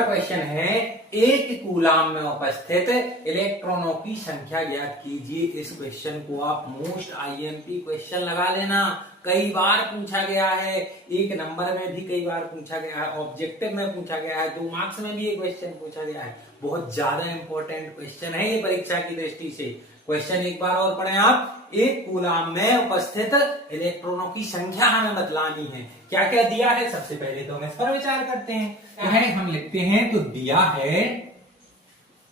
Question है, एक coulomb में उपस्थित इलेक्ट्रॉनों की संख्या ज्ञात कीजिए। इस क्वेश्चन को आप मोस्ट आईएमपी क्वेश्चन लगा लेना, कई बार पूछा गया है, एक नंबर में भी कई बार पूछा गया है, ऑब्जेक्टिव में पूछा गया है, 2 मार्क्स में भी ये क्वेश्चन पूछा गया है। बहुत ज्यादा इंपॉर्टेंट क्वेश्चन है ये परीक्षा की दृष्टि से। क्वेश्चन एक बार और पढ़ें आप। एक कूलाम में उपस्थित इलेक्ट्रॉनों की संख्या हमें बतलानी है। क्या क्या दिया है, सबसे पहले तो हम इस पर विचार करते हैं। क्या है, हम लिखते हैं तो दिया है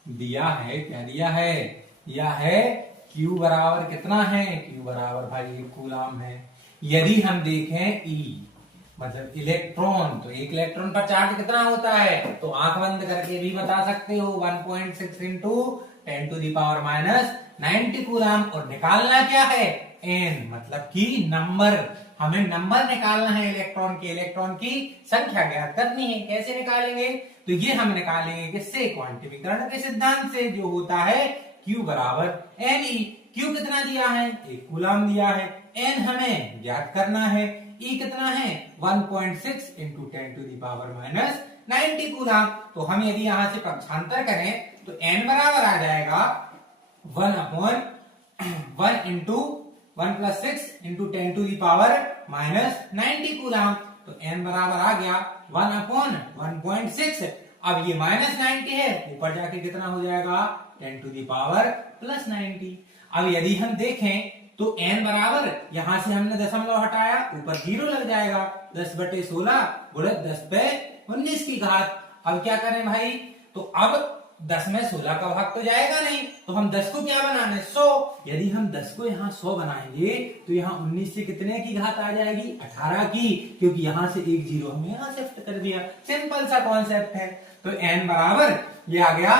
क्या दिया है Q बराबर कितना है, Q बराबर भाई एक कूलाम है। यदि हम देखें E मतलब इलेक्ट्रॉन, तो एक इलेक्ट्रॉन पर चार्ज कितना होता है, तो आंख बंद करके भी बता सकते हो, 1.6 into 10 to the power minus 90 coulomb. और निकालना क्या है, n मतलब कि नंबर, हमें नंबर निकालना है इलेक्ट्रॉन की संख्या ज्ञात करनी है। कैसे निकालेंगे, तो ये हम निकालेंगे किससे, क्वांटिमीकरण के सिद्धांत से, जो होता है Q बराबर Ne। Q कितना दिया है, एक कूलाम दिया है, n हमें ज्ञात करना है, E कितना है 1.6 into 10 to the power minus 90 coulomb. तो हम यदि यहां से पक्षांतर करें तो n बराबर आ जाएगा 1 into 1 plus 6 into 10 to the power minus 90 coulomb. तो n बराबर आ गया 1/1.6। अब ये माइनस 90 है, ऊपर जाके कितना हो जाएगा 10 टू दी पावर प्लस 90। अब यदि हम देखें तो n बराबर, यहां से हमने दशमलव हटाया, ऊपर 0 लग जाएगा, 10/16 गुणित 10/19 की घात। अब क्या करें भाई, तो अब 10 में 16 का भाग तो जाएगा नहीं, तो हम 10 को क्या बनाना है, 100। यदि हम 10 को यहाँ 100 बनाएंगे तो यहाँ 19 से कितने की घात आ जाएगी, 18 की, क्योंकि यहाँ से एक 0 हमने यहाँ शिफ्ट कर दिया। सिंपल सा कॉन्सेप्ट है। तो n बराबर ये आ गया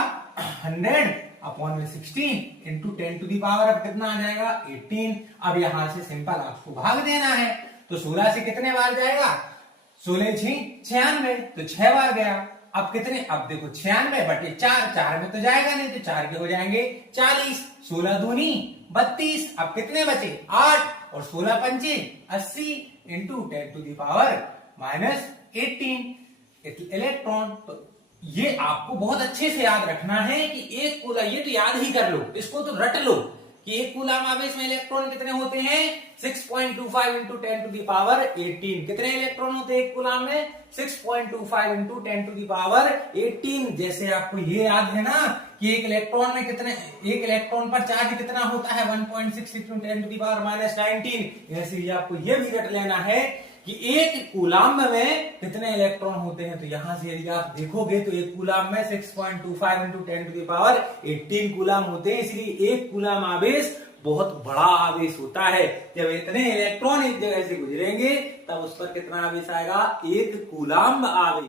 100/16 इंटू 10 टू दी पावर, अब कितना आ जाएगा 18। अब यहां से सिंपल आपको भाग देना है, तो 16 से कितने बार जाएगा, 16 6 96, तो 6 बार गया। अब कितने, अब देखो 96/4, 4 में तो जाएगा नहीं, तो 4 के हो जाएंगे 40, 16 दूनी 32। अब कितने बचे 8, और 16 पंचे 80 into 10 to the power minus 18 electron. तो ये आपको बहुत अच्छे से याद रखना है कि एक कूलाम, ये तो याद ही कर लो, इसको तो रट लो कि एक कूलाम आवेश में इलेक्ट्रॉन कितने होते हैं, 6.25 इंटू 10 टू दी पावर 18। कितने इलेक्ट्रॉन होते हैं एक कूलाम में, 6.25 इंटू 10 टू दी पावर 18। जैसे आपको ये याद है ना कि एक इलेक्ट्रॉन में कितने, एक इलेक्ट्रॉन पर चार्ज कितना होता है 1.6 into 10 to the power minus 19। ऐसे ही आपको ये भी रट लेना है कि एक कूलाम में कितने इलेक्ट्रॉन होते हैं। तो यहां से यदि आप देखोगे तो एक कूलाम में 6.25 into 10 to the power 18 coulomb होते हैं। इसलिए एक कूलाम आवेश बहुत बड़ा आवेश होता है। जब इतने इलेक्ट्रॉन एक जगह से गुजरेंगे तब उस पर कितना आवेश आएगा, एक कूलाम आवेश।